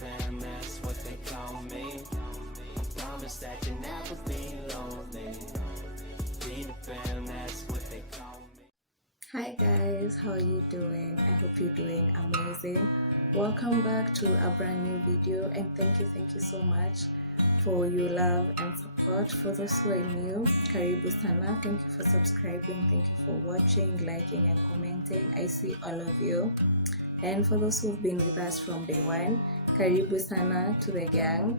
fam, that's what they call me. I promise that you'll never be lonely. Be the fam, that's what they call me. Hi guys, how are you doing? I hope you're doing amazing. Welcome back to a brand new video, and thank you so much for your love and support. For those who are new, karibu sana. Thank you for subscribing, thank you for watching, liking and commenting. I see all of you. And for those who've been with us from day one, karibu sana to the gang.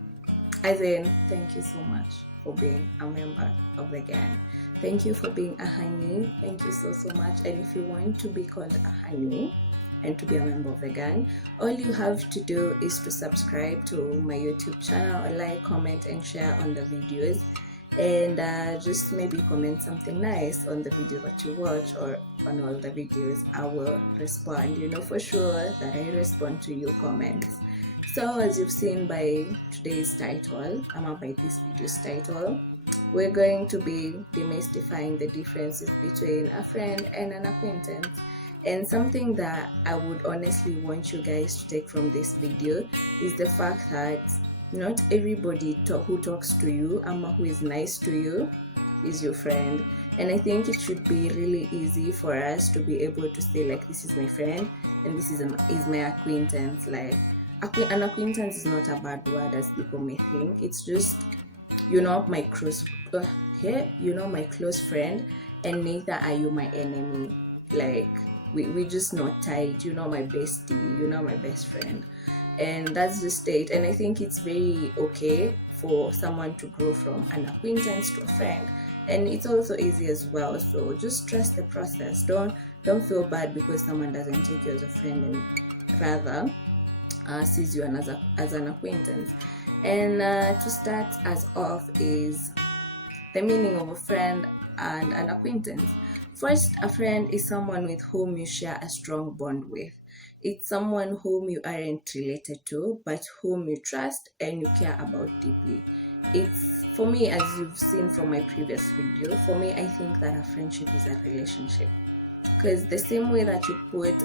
As in, thank you so much for being a member of the gang. Thank you for being a honey. Thank you so much. And if you want to be called a honey and to be a member of the gang, all you have to do is to subscribe to my YouTube channel, or like, comment and share on the videos, and just maybe comment something nice on the video that you watch, or on all the videos. I will respond. You know for sure that I respond to your comments. So as you've seen by today's title, by this video's title, we're going to be demystifying the differences between a friend and an acquaintance. And something that I would honestly want you guys to take from this video is the fact that not everybody who talks to you, who is nice to you, is your friend. And I think it should be really easy for us to be able to say, like, this is my friend and this is my acquaintance. Like, an acquaintance is not a bad word as people may think. It's just, my close my close friend, and neither are you my enemy. Like, we just not tight. My bestie, my best friend, and that's just it. And I think it's very okay for someone to grow from an acquaintance to a friend, and it's also easy as well. So just trust the process. Don't feel bad because someone doesn't take you as a friend and rather sees you as an acquaintance. And to start us off is the meaning of a friend and an acquaintance. First, a friend is someone with whom you share a strong bond with. It's someone whom you aren't related to, but whom you trust and you care about deeply. It's, for me, as you've seen from my previous video, for me, I think that a friendship is a relationship. Because the same way that you put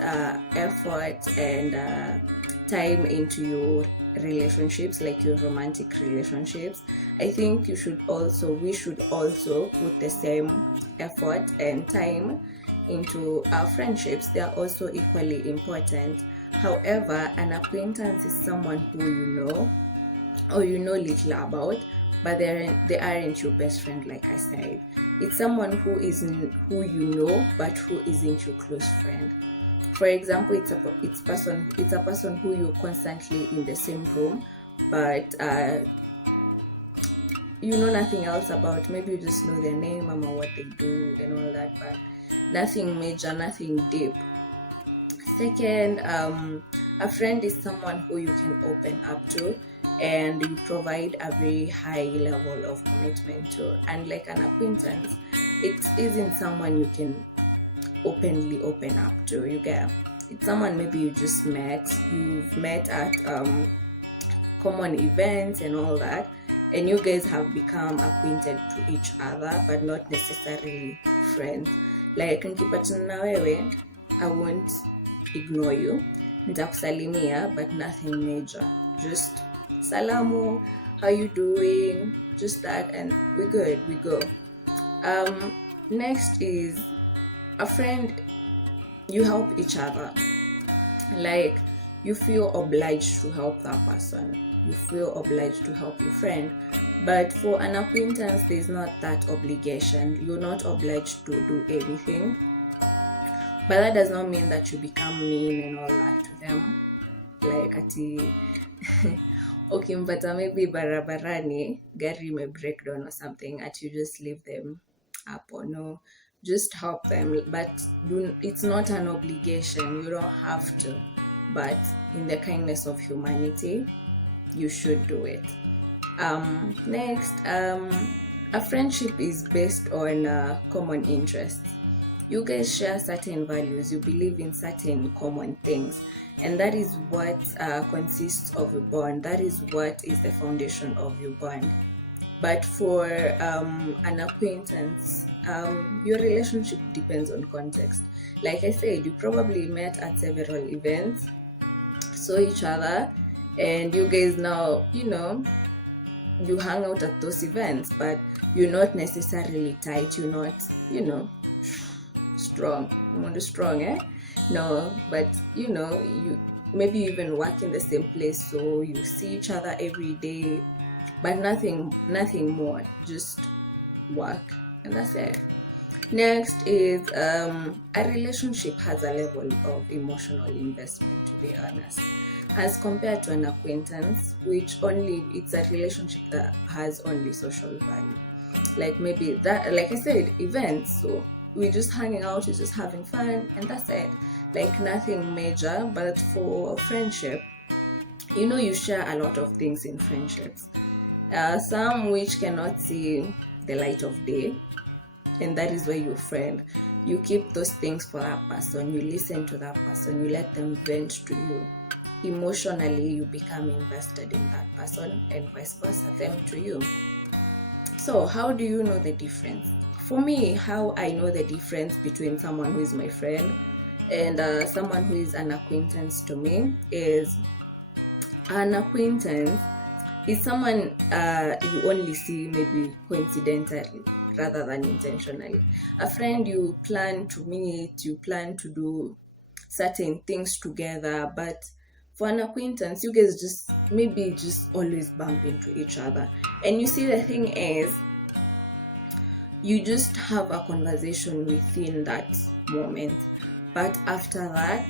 effort and time into your relationships, like your romantic relationships, I think we should also put the same effort and time into our friendships. They are also equally important. However, an acquaintance is someone who you know, or you know little about, but they aren't your best friend. Like I said, it's someone who you know but who isn't your close friend. For example, it's a person who you're constantly in the same room, but you know nothing else about. Maybe you just know their name and what they do and all that, but nothing major, nothing deep. Second, a friend is someone who you can open up to and you provide a very high level of commitment to. And like an acquaintance, it isn't someone you can openly open up to. You get, it's someone maybe you've met at common events and all that, and you guys have become acquainted to each other but not necessarily friends. Like, nikipatana na wewe, I won't ignore you, nitakusalimia, but nothing major, just salamu, how you doing, just that, and we're good, we go. Next is a friend. You help each other. Like, you feel obliged to help that person. You feel obliged to help your friend. But for an acquaintance, there's not that obligation. You're not obliged to do anything. But that does not mean that you become mean and all that to them. Like, ati ukimpata maybe barabarani, gari may break down or something, you just leave them up, or no, just help them. But it's not an obligation. You don't have to, but in the kindness of humanity, you should do it. Next, a friendship is based on common interests. You guys share certain values, you believe in certain common things, and that is what consists of a bond. That is what is the foundation of your bond. But for an acquaintance, your relationship depends on context. Like I said, you probably met at several events, saw each other, and you guys now, you hang out at those events, but you're not necessarily tight, you're not, strong. I'm on the strong, no, but you maybe even work in the same place, so you see each other every day, but nothing more, just work, and that's it. Next is a relationship has a level of emotional investment, to be honest, as compared to an acquaintance, which only it's a relationship that has only social value. Like maybe that, like I said, events, so we're just hanging out, we're just having fun, and that's it. Like nothing major. But for friendship, you share a lot of things in friendships, some which cannot see the light of day, and that is where you friend. You keep those things for that person, you listen to that person, you let them vent to you. Emotionally, you become invested in that person, and vice versa, them to you. So how do you know the difference? For me, how I know the difference between someone who is my friend and someone who is an acquaintance to me is, an acquaintance is someone you only see maybe coincidentally rather than intentionally. A friend, you plan to meet, you plan to do certain things together, but for an acquaintance, you guys just always bump into each other. And you see, the thing is, you just have a conversation within that moment, but after that,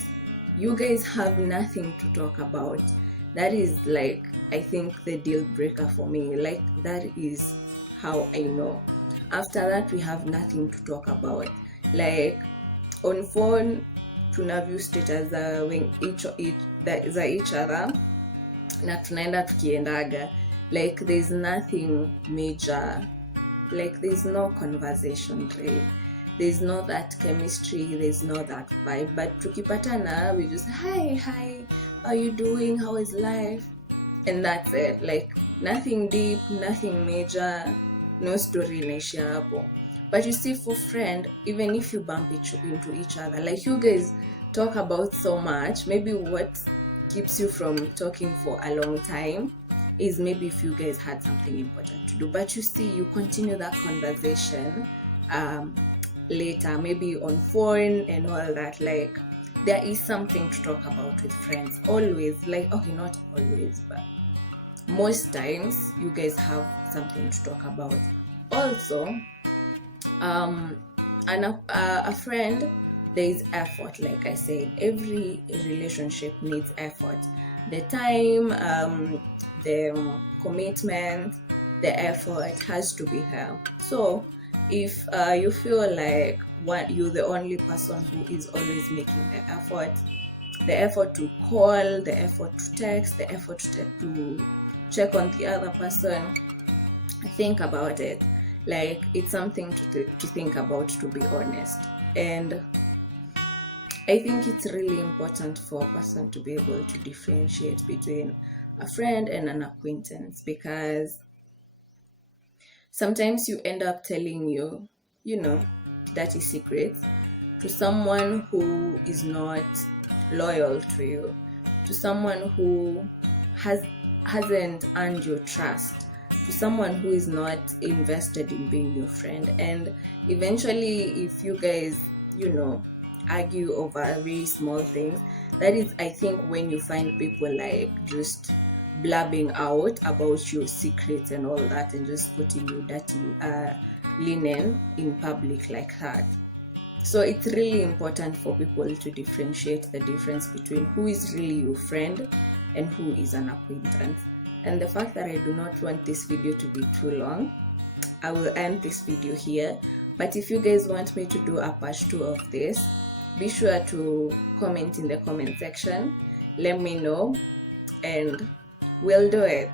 you guys have nothing to talk about. That is, like, I think the deal breaker for me. Like, that is how I know. After that, we have nothing to talk about. Like, on phone, tunaview status za each other na tunaenda tukiendaga, like there's nothing major, like there's no conversation really, there's no that chemistry, there's no that vibe. But tukipatana, we just hi, how are you doing, how is life, and that's it. Like nothing deep, nothing major, no story inaishia hapo. But you see, for friend, even if you bump into each other, like you guys talk about so much, maybe what keeps you from talking for a long time is maybe if you guys had something important to do. But you see, you continue that conversation later, maybe on phone and all that. Like there is something to talk about with friends always. Like, okay, not always, but most times you guys have something to talk about. Also, a friend, there is effort. Like I said, every relationship needs effort. The time, the commitment, the effort has to be there. So if you feel like you're the only person who is always making the effort to call, the effort to text, the effort to check on the other person, think about it. Like it's something to think about, to be honest. And I think it's really important for a person to be able to differentiate between a friend and an acquaintance, because sometimes you end up telling dirty secrets to someone who is not loyal to you, to someone who hasn't earned your trust, to someone who is not invested in being your friend. And eventually, if you guys, argue over really small things, that is, I think, when you find people like just blabbing out about your secrets and all that, and just putting your dirty linen in public like that. So it's really important for people to differentiate the difference between who is really your friend and who is an acquaintance. And the fact that I do not want this video to be too long, I will end this video here. But if you guys want me to do a part 2 of this, be sure to comment in the comment section. Let me know and we'll do it.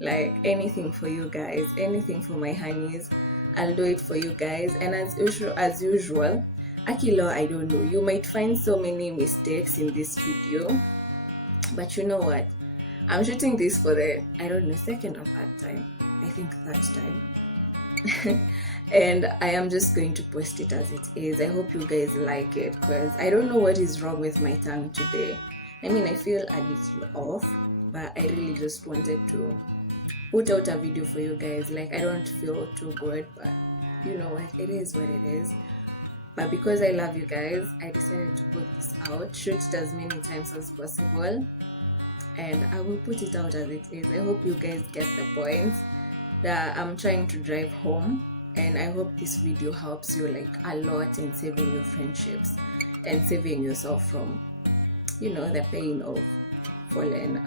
Like anything for you guys, anything for my honeys, I'll do it for you guys. And as usual, Akilo, I don't know, you might find so many mistakes in this video, but you know what? I'm shooting this for the, second or third time. I think third time. And I am just going to post it as it is. I hope you guys like it, because I don't know what is wrong with my tongue today. I mean, I feel a little off, but I really just wanted to put out a video for you guys. Like, I don't feel too good, but you know what, it is what it is. But because I love you guys, I decided to put this out, shoot it as many times as possible, and I will put it out as it is. I hope you guys get the point that I'm trying to drive home, and I hope this video helps you like a lot in saving your friendships and saving yourself from, you know, the pain of fallen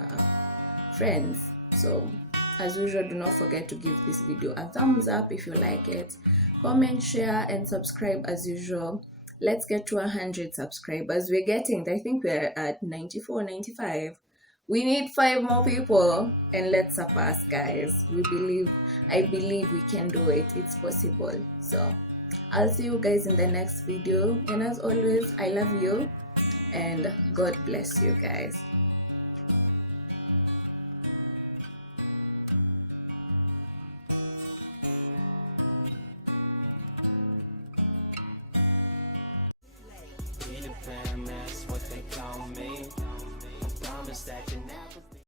friends. So as usual, do not forget to give this video a thumbs up if you like it, comment, share, and subscribe as usual. Let's get to 100 subscribers. We're getting, I think we're at 94, 95. We need 5 more people, and let's surpass, guys. I believe we can do it. It's possible. So I'll see you guys in the next video, and as always, I love you and God bless you guys. Be the fam, that's what they call me. I promise that you never be